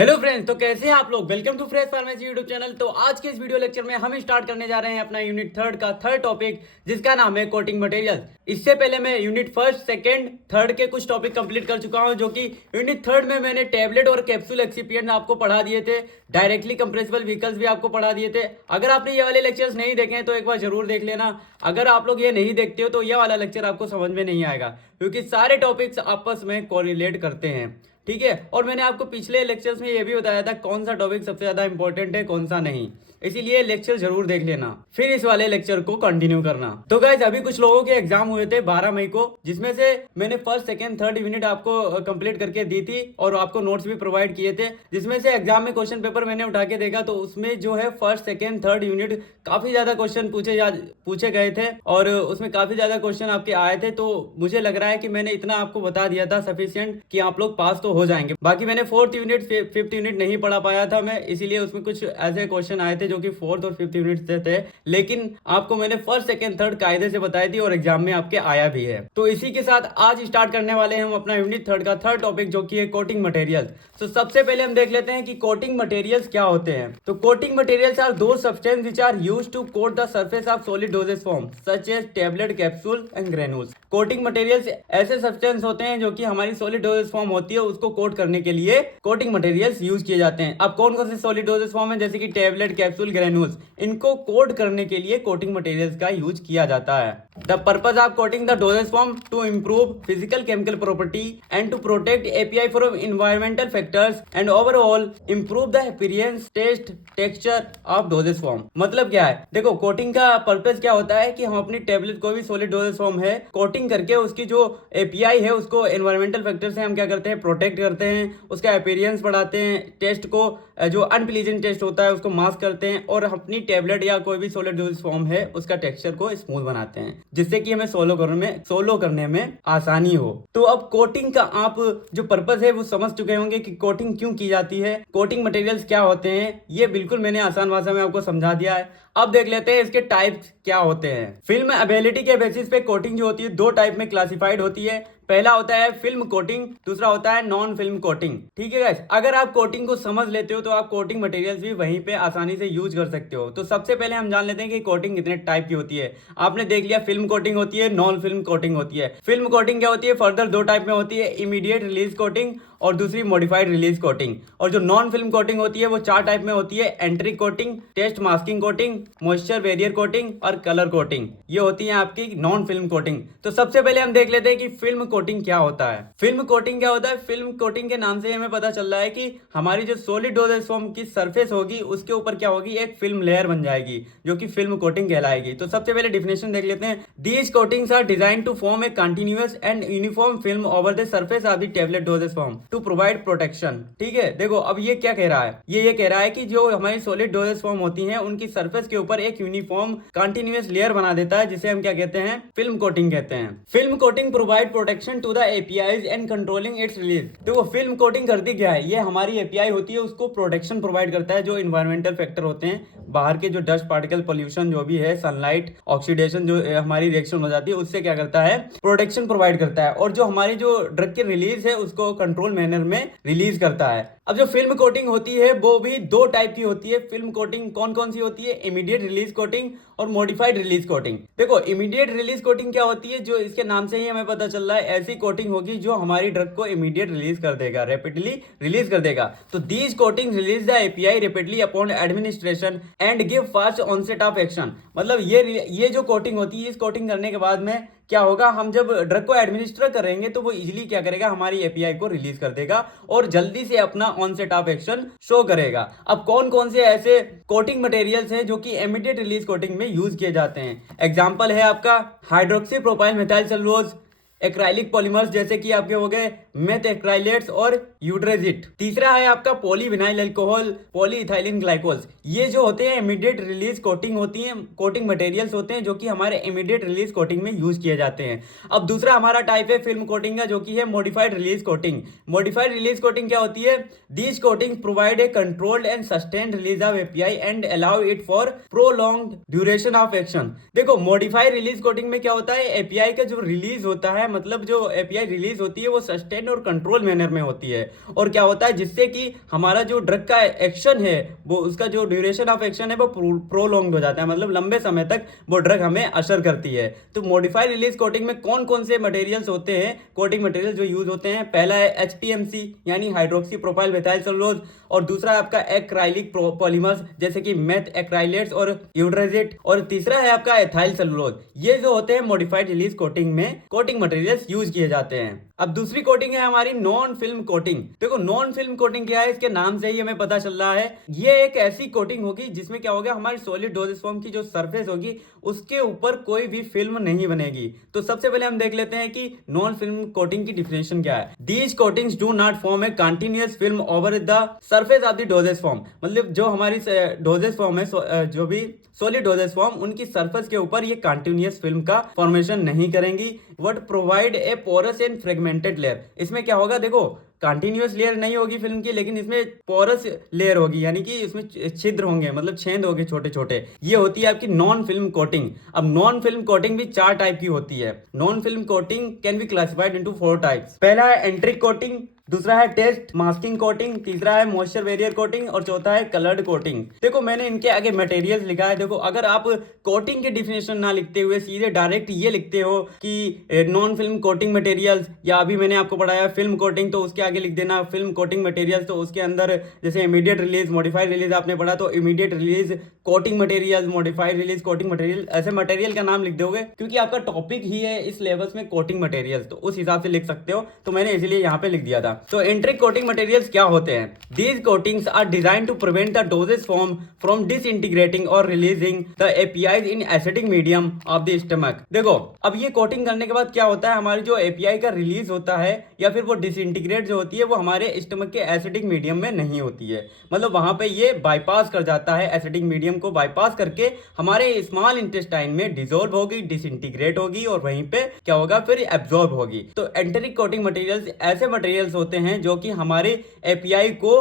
Hello friends, तो कैसे हैं आप लोग। Welcome to fresh pharmacy YouTube channel. तो आज के इस वीडियो लेक्चर में हम स्टार्ट करने जा रहे हैं अपना यूनिट थर्ड का थर्ड टॉपिक, जिसका नाम है कोटिंग मटेरियल। इससे पहले मैं यूनिट फर्स्ट, सेकंड, थर्ड के कुछ टॉपिक कंप्लीट कर चुका हूं, जो कि यूनिट थर्ड में मैंने टैबलेट और कैप्सूल एक्सिपिएंट आपको पढ़ा दिए थे। डायरेक्टली कंप्रेसिबल व्हीकल्स भी आपको पढ़ा दिए थे। अगर आपने ये वाले लेक्चर्स नहीं देखे हैं तो एक बार जरूर देख लेना। अगर आप लोग ये नहीं देखते हो तो ये वाला लेक्चर आपको समझ में नहीं आएगा, क्योंकि सारे टॉपिक्स आपस में कोरिलेट करते हैं। ठीक है। और मैंने आपको पिछले लेक्चर्स में ये भी बताया था कौन सा टॉपिक सबसे ज्यादा इंपॉर्टेंट है, कौन सा नहीं। इसीलिए लेक्चर जरूर देख लेना, फिर इस वाले लेक्चर को कंटिन्यू करना। तो गाइस, अभी कुछ लोगों के एग्जाम हुए थे 12 मई को, जिसमें से मैंने फर्स्ट, सेकंड, थर्ड यूनिट आपको कंप्लीट करके दी थी और आपको नोट्स भी प्रोवाइड किए थे। जिसमें से एग्जाम में क्वेश्चन पेपर मैंने उठा के देखा तो उसमें जो है फर्स्ट, सेकंड, थर्ड यूनिट काफी ज्यादा क्वेश्चन पूछे गए थे और उसमें काफी ज्यादा क्वेश्चन आपके आए थे। तो मुझे लग रहा है कि मैंने इतना आपको बता दिया था सफिशियंट कि आप लोग पास तो हो जाएंगे। बाकी मैंने फोर्थ यूनिट, फिफ्थ यूनिट नहीं पढ़ा पाया था मैं, इसीलिए उसमें कुछ ऐसे क्वेश्चन आए थे जो कि फोर्थ और फिफ्थ यूनिट से थे। लेकिन आपको मैंने फर्स्ट, सेकंड, थर्ड कायदे से बताई थी और एग्जाम में आपके आया भी है। तो इसी के साथ आज स्टार्ट करने वाले हैं हम अपना यूनिट थर्ड का थर्ड टॉपिक, जो कि है कोटिंग मटेरियल। तो सबसे पहले हम देख लेते हैं कि कोटिंग मटेरियल्स क्या होते हैं। तो coating materials are those substance which are used to coat the surface of solid dosage form such as tablet, capsule and granules. Coating materials ऐसे सब्सटेंस होते हैं जो कि हमारी सॉलिड डोजेज फॉर्म होती है, उसको कोट करने के लिए कोटिंग मटेरियल्स यूज किए जाते हैं। अब कौन कौन से सॉलिड डोजेज फॉर्म है, जैसे कि टैबलेट, कैप्सूल, ग्रेन्यूल्स, इनको कोट करने के लिए कोटिंग मटेरियल्स का यूज किया जाता है। The purpose of coating the dosage form to improve physical chemical property and to protect API from environmental factors and overall improve the appearance, taste, texture of dosage form. मतलब क्या है, देखो coating का purpose क्या होता है कि हम अपनी टैबलेट को भी सॉलिड डोजेज फॉर्म है कोटिंग करके उसकी जो एपीआई है उसको एनवायरमेंटल फैक्टर से हम क्या करते हैं, प्रोटेक्ट करते हैं, उसका अपीयरेंस बढ़ाते हैं, टेस्ट को जो अनप्लीजेंट टेस्ट होता है उसको मास्क करते हैं और अपनी टैबलेट या कोई भी सॉलिड डोजेज फॉर्म है उसका टेक्सचर को स्मूथ बनाते हैं, जिससे कि हमें सोलो करने में आसानी हो। तो अब कोटिंग का आप जो पर्पज है वो समझ चुके होंगे कि कोटिंग क्यों की जाती है, कोटिंग मटेरियल्स क्या होते हैं। ये बिल्कुल मैंने आसान भाषा में आपको समझा दिया है। अब देख लेते हैं इसके टाइप्स क्या होते हैं। फिल्म एबिलिटी के बेसिस पे कोटिंग जो होती है दो टाइप में क्लासिफाइड होती है। पहला होता है फिल्म कोटिंग, दूसरा होता है नॉन फिल्म कोटिंग। ठीक है गाइस, अगर आप कोटिंग को समझ लेते हो तो आप कोटिंग मटेरियल्स भी वहीं पे आसानी से यूज कर सकते हो। तो सबसे पहले हम जान लेते हैं कि कोटिंग कितने टाइप की होती है। आपने देख लिया फिल्म कोटिंग होती है, नॉन फिल्म कोटिंग होती है। फिल्म कोटिंग क्या होती है, फर्दर दो टाइप में होती है, इमीडिएट रिलीज कोटिंग और दूसरी मॉडिफाइड रिलीज कोटिंग। और जो नॉन फिल्म कोटिंग होती है वो चार टाइप में होती है, enteric coating, taste masking coating, moisture barrier coating और कलर कोटिंग। ये होती है आपकी नॉन फिल्म कोटिंग। तो सबसे पहले हम देख लेते हैं कि फिल्म कोटिंग क्या होता है। फिल्म कोटिंग क्या होता है, फिल्म कोटिंग के नाम से हमें पता चल रहा है कि हमारी जो सॉलिड डोजेज फॉर्म की सरफेस होगी उसके ऊपर क्या होगी, एक फिल्म लेयर बन जाएगी, जो कि फिल्म कोटिंग कहलाएगी। तो सबसे पहले डिफिनेशन देख लेते हैं। These coatings are design to form a continuous and uniform film over the surface of the tablet dosage form to provide protection. ठीक है, देखो अब ये क्या कह रहा है, ये कह रहा है कि जो हमारी सॉलिड डोजेज फॉर्म होती हैं उनकी सरफेस के ऊपर एक यूनिफॉर्म कंटिन्यूअस लेयर बना देता है, जिसे हम क्या कहते हैं, फिल्म कोटिंग कहते हैं। Film coating provide protection to the APIs and controlling its release. देखो फिल्म कोटिंग करती क्या है, ये हमारी एपीआई होती है उसको प्रोटेक्शन प्रोवाइड करता है। जो इन्वायरमेंटल फैक्टर होते हैं, बाहर के जो डस्ट पार्टिकल, पोल्यूशन जो भी है, सनलाइट, ऑक्सीडेशन, जो हमारी रिएक्शन हो जाती है उससे क्या करता है, प्रोटेक्शन प्रोवाइड करता है। और जो हमारी जो ड्रग की रिलीज है उसको कंट्रोल मैनर में रिलीज करता है। अब जो फिल्म कोटिंग होती है वो भी दो टाइप की होती है। फिल्म कोटिंग कौन कौन सी होती है, इमीडिएट रिलीज कोटिंग और मॉडिफाइड रिलीज कोटिंग। देखो इमीडिएट रिलीज कोटिंग क्या होती है, जो इसके नाम से ही हमें पता चल रहा है, ऐसी कोटिंग होगी जो हमारी ड्रग को इमीडिएट रिलीज कर देगा, रैपिडली रिलीज कर देगा। तो these coating release the API rapidly upon administration and give fast onset of action. मतलब ये जो कोटिंग होती है, इस कोटिंग करने के बाद में क्या होगा, हम जब ड्रग को एडमिनिस्टर करेंगे तो वो इजीली क्या करेगा, हमारी एपीआई को रिलीज कर देगा और जल्दी से अपना ऑनसेट ऑफ एक्शन शो करेगा। अब कौन कौन से ऐसे कोटिंग मटेरियल्स हैं जो कि इमीडिएट रिलीज कोटिंग में यूज किए जाते हैं। एग्जांपल है आपका hydroxy propyl methyl cellulose, acrylic polymers जैसे कि आपके हो गए मेथ एक्राइलेट्स और यूड्रेजिट। तीसरा है आपका पॉलीविनाइल अल्कोहल, पॉलीइथाइलिन ग्लाइकोल्स। ये जो होते हैं इमीडिएट रिलीज कोटिंग होती हैं, कोटिंग मटेरियल्स होते हैं जो कि हमारे इमीडिएट रिलीज कोटिंग में यूज किए जाते हैं। अब दूसरा हमारा टाइप है फिल्म कोटिंग का, जो कि है modified release coating. Modified release coating क्या होती है, these coating provide a controlled and sustained release of API and allow it for prolonged duration of action. देखो मॉडिफाइड रिलीज कोटिंग में क्या होता है, एपीआई का जो रिलीज होता है मतलब जो एपीआई रिलीज होती है वो सस्टेन और कंट्रोल मैनर में होती है। और क्या होता है, जिससे कि हमारा जो ड्रग का एक्शन है वो उसका जो ड्यूरेशन ऑफ एक्शन है वो प्रोलॉन्ग हो जाता है, मतलब लंबे समय तक वो ड्रग हमें असर करती है। तो मॉडिफाइड रिलीज कोटिंग में कौन कौन से मटेरियल्स होते हैं, कोटिंग मटेरियल जो यूज होते हैं? पहला है एचपीएमसी यानी हाइड्रोक्सी प्रोपाइल मेथाइल सेलुलोज, और दूसरा है आपका एक्राइलिक पॉलीमर्स जैसे कि मेथ एक्राइलेट्स और यूड्रेजेट, और तीसरा है आपका एथाइल सेलुलोज। ये जो होते हैं मॉडिफाइड रिलीज कोटिंग में कोटिंग मटेरियल्स यूज किए जाते हैं। अब दूसरी कोटिंग है हमारी नॉन फिल्म कोटिंग। देखो नॉन फिल्म कोटिंग क्या है, इसके नाम से ही हमें पता चल रहा है, ये एक ऐसी कोटिंग होगी जिसमें क्या होगा, हमारी सॉलिड डोजेज फॉर्म की जो सरफेस होगी उसके ऊपर कोई भी फिल्म नहीं बनेगी। तो सबसे पहले हम देख लेते हैं कि नॉन फिल्म कोटिंग की डिफिनेशन क्या है। These coatings do not form a continuous film over the surface of the dosage form, मतलब जो हमारी डोजेज फॉर्म है, जो भी सॉलिड डोजेज फॉर्म, उनकी सरफेस के ऊपर ये कंटिन्यूअस फिल्म का फॉर्मेशन नहीं करेंगी। What provide a porous and fragmented layer. इसमें क्या होगा, देखो कंटिन्यूअस लेयर नहीं होगी फिल्म की, लेकिन इसमें पोरस लेयर होगी, यानी कि इसमें छिद्र होंगे, मतलब छेद होंगे छोटे छोटे। ये होती है आपकी नॉन फिल्म कोटिंग। अब नॉन फिल्म कोटिंग भी 4 टाइप की होती है। Non film coating can be classified into 4 types. पहला है एंट्रिक कोटिंग, दूसरा है टेस्ट मास्किंग कोटिंग, तीसरा है मॉइस्चर बैरियर कोटिंग, और चौथा है कलर्ड कोटिंग। देखो मैंने इनके आगे मटेरियल्स लिखा है। देखो अगर आप कोटिंग की डिफिनेशन ना लिखते हुए सीधे डायरेक्ट ये लिखते हो कि नॉन फिल्म कोटिंग मटेरियल्स, या अभी मैंने आपको पढ़ाया फिल्म कोटिंग, तो उसके आगे लिख देना फिल्म कोटिंग मटेरियल्स, तो उसके अंदर जैसे इमीडिएट रिलीज, मॉडिफाइड रिलीज आपने पढ़ा तो immediate release coating material, modified release coating material, ऐसे मटेरियल का नाम लिख दोगे क्योंकि आपका टॉपिक ही है इस लेवल्स में कोटिंग मटेरियल्स, तो उस हिसाब से लिख सकते हो। तो मैंने इसलिए यहाँ पे लिख दिया था। तो एंट्रिक कोटिंग मटेरियल्स क्या होते हैं? These coatings are design to prevent the dosage form from disintegrating और releasing the API in acidic medium of the stomach. देखो अब ये कोटिंग करने के बाद क्या होता है, हमारी जो एपीआई का रिलीज होता है या फिर वो डिसइंटीग्रेट जो होती है वो हमारे स्टमक के एसिडिक मीडियम में नहीं होती है, मतलब वहां पे ये बाईपास कर जाता है, एसिडिक मीडियम को बाईपास करके हमारे स्मॉल इंटेस्टाइन में डिसॉल्व होगी, डिसइंटीग्रेट होगी और वहीं पे क्या होगा, फिर एब्जॉर्ब होगी। तो एंटेरिक कोटिंग मटेरियल्स ऐसे मटेरियल्स होते हैं जो कि हमारे एपीआई को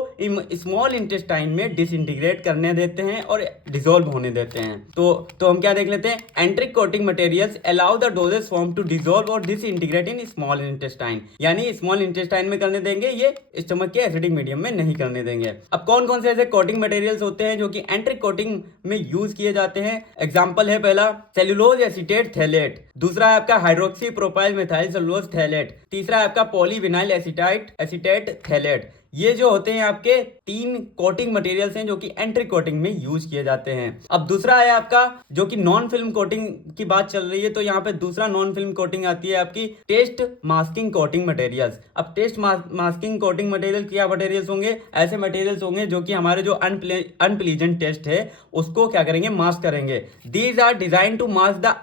स्मॉल इंटेस्टाइन में डिसइंटीग्रेट करने देते हैं और डिसॉल्व होने देते हैं। तो हम क्या देख लेते हैं, enteric coating materials allow the dosage form to dissolve और डिसइंटीग्रेट इन स्मॉल इंटेस्टाइन, यानी स्मॉल इंटेस्टाइन में करने देंगे, ये स्टमक के एसिडिक मीडियम में नहीं करने देंगे। अब कौन कौन से ऐसे कोटिंग मटेरियल्स होते हैं जो कि एंट्रिक कोटिंग में यूज किए जाते हैं? एग्जांपल है पहला सेल्यूलोज एसीटेट थैलेट, दूसरा है आपका hydroxy propyl methyl cellulose phthalate, तीसरा है आपका पॉलीविनाइल एसीटेट थैलेट। ये जो होते हैं आपके 3 कोटिंग मटेरियल्स हैं जो कि एंट्रिक कोटिंग में यूज किए जाते हैं। अब दूसरा है आपका जो कि नॉन फिल्म कोटिंग की बात चल रही है, तो यहाँ पे दूसरा नॉन फिल्म कोटिंग आती है आपकी टेस्ट मास्किंग कोटिंग मटेरियल्स। अब टेस्ट मास्किंग कोटिंग मटेरियल क्या मटेरियल्स होंगे? ऐसे मटेरियल्स होंगे जो कि हमारे जो अनप्लीजेंट टेस्ट है उसको क्या करेंगे, मास्क करेंगे। These are design to mask the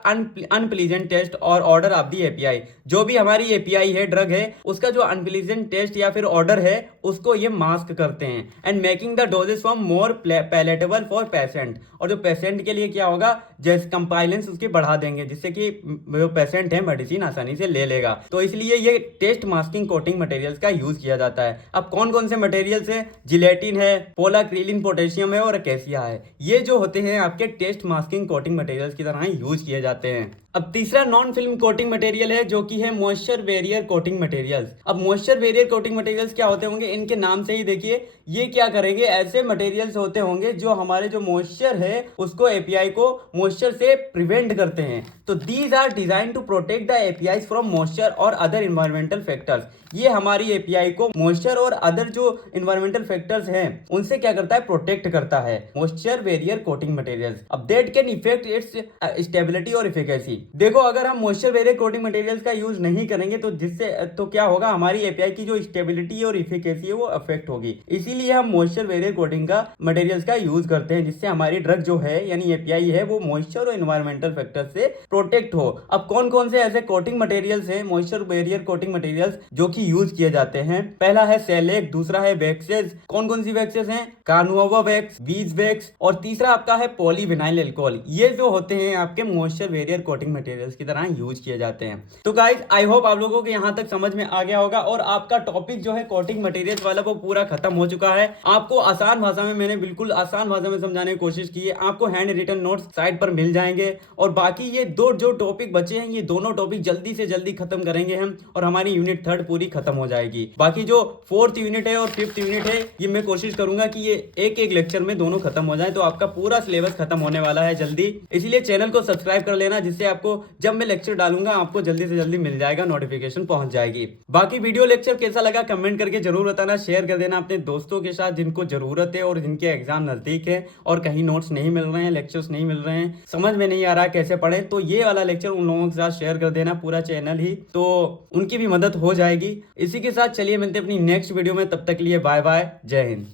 unpleasant taste और ऑर्डर ऑफ द एपीआई। जो भी हमारी एपीआई है, ड्रग है, उसका जो अनप्लीजेंट टेस्ट या फिर ऑर्डर है उसको ये मास्क करते हैं। And making the doses form more palatable for patient, और जो पेशेंट के लिए क्या होगा, जैसे कंपाइलेंस उसकी बढ़ा देंगे जिससे कि जो पेशेंट है मेडिसिन आसानी से ले लेगा। तो इसलिए ये टेस्ट मास्किंग कोटिंग मटेरियल्स का यूज किया जाता है। अब कौन कौन से मटेरियल्स है? जिलेटिन है, पोलाक्रिलिन पोटेशियम है और अकेसिया है। ये जो होते हैं आपके टेस्ट मास्किंग कोटिंग मटेरियल्स की तरह यूज किए जाते हैं। अब तीसरा नॉन फिल्म कोटिंग मटेरियल है जो कि है मॉइस्चर बैरियर कोटिंग मटेरियल्स। अब मॉइस्चर बैरियर कोटिंग मटेरियल्स क्या होते होंगे, इनके नाम से ही देखिए ये क्या करेंगे, ऐसे मटेरियल्स होते होंगे जो हमारे जो मॉइस्चर है उसको एपीआई को मॉइस्चर से प्रिवेंट करते हैं। तो these are design to protect the API from moisture और अदर इन्वायरमेंटल फैक्टर्स। ये हमारी एपीआई को मॉइस्चर और अदर जो इन्वायरमेंटल फैक्टर्स हैं उनसे क्या करता है, प्रोटेक्ट करता है। मॉइस्चर बैरियर कोटिंग मटेरियल्स, अब that can effect it's stability और इफिकेसी। देखो अगर हम मॉइस्चर बैरियर कोटिंग मटेरियल्स का यूज नहीं करेंगे तो क्या होगा, हमारी एपीआई की जो स्टेबिलिटी और इफिकेसी है वो अफेक्ट होगी। इसीलिए हम मॉइस्चर बैरियर कोटिंग का मटेरियल्स का यूज करते हैं जिससे हमारी ड्रग जो है यानी एपीआई है वो मॉइस्चर और इन्वायरमेंटल फैक्टर से प्रोटेक्ट हो। अब कौन कौन से ऐसे कोटिंग मटेरियल्स हैं, मॉइस्चर बैरियर कोटिंग मटेरियल्स जो कि यूज किए जाते हैं? पहला है सेलेक, दूसरा है वैक्सेस। कौन कौन सी वैक्सेस हैं? कार्नुवा वैक्स, बीज वैक्स, और तीसरा आपका है पॉलीविनाइल अल्कोहल। ये जो होते हैं आपके मॉइस्चर बैरियर कोटिंग मटेरियल्स की तरह यूज किए जाते हैं। तो गाइज आई होप आप लोगों को यहाँ तक समझ में आ गया होगा और आपका टॉपिक जो है कोटिंग मटेरियल्स वाला वो पूरा खत्म हो चुका है। आपको आसान भाषा में मैंने बिल्कुल आसान भाषा में समझाने की कोशिश की है। आपको हैंड रिटन नोट्स साइट पर मिल जाएंगे और बाकी ये दो जो टॉपिक बचे हैं ये दोनों टॉपिक जल्दी से जल्दी खत्म करेंगे हम और हमारी यूनिट 3 पूरी खत्म हो जाएगी। बाकी जो 4th यूनिट है और 5th यूनिट है ये मैं कोशिश करूंगा कि ये एक एक लेक्चर में दोनों खत्म हो जाए, तो आपका पूरा सिलेबस खत्म होने वाला है जल्दी। इसलिए चैनल को सब्सक्राइब कर लेना जिससे आपको जब मैं लेक्चर डालूंगा आपको जल्दी से जल्दी मिल जाएगा, नोटिफिकेशन पहुंच जाएगी। बाकी वीडियो लेक्चर कैसा लगा कमेंट करके जरूर बताना, शेयर कर देना अपने दोस्तों के साथ जिनको जरूरत है और जिनके एग्जाम नजदीक है और कहीं नोट्स नहीं मिल रहे हैं, लेक्चर्स नहीं मिल रहे हैं, समझ में नहीं आ रहा कैसे पढ़े, तो ये वाला लेक्चर उन लोगों के साथ शेयर कर देना, पूरा चैनल ही, तो उनकी भी मदद हो जाएगी। इसी के साथ चलिए मिलते हैं अपनी नेक्स्ट वीडियो में, तब तक के लिए बाय बाय, जय हिंद।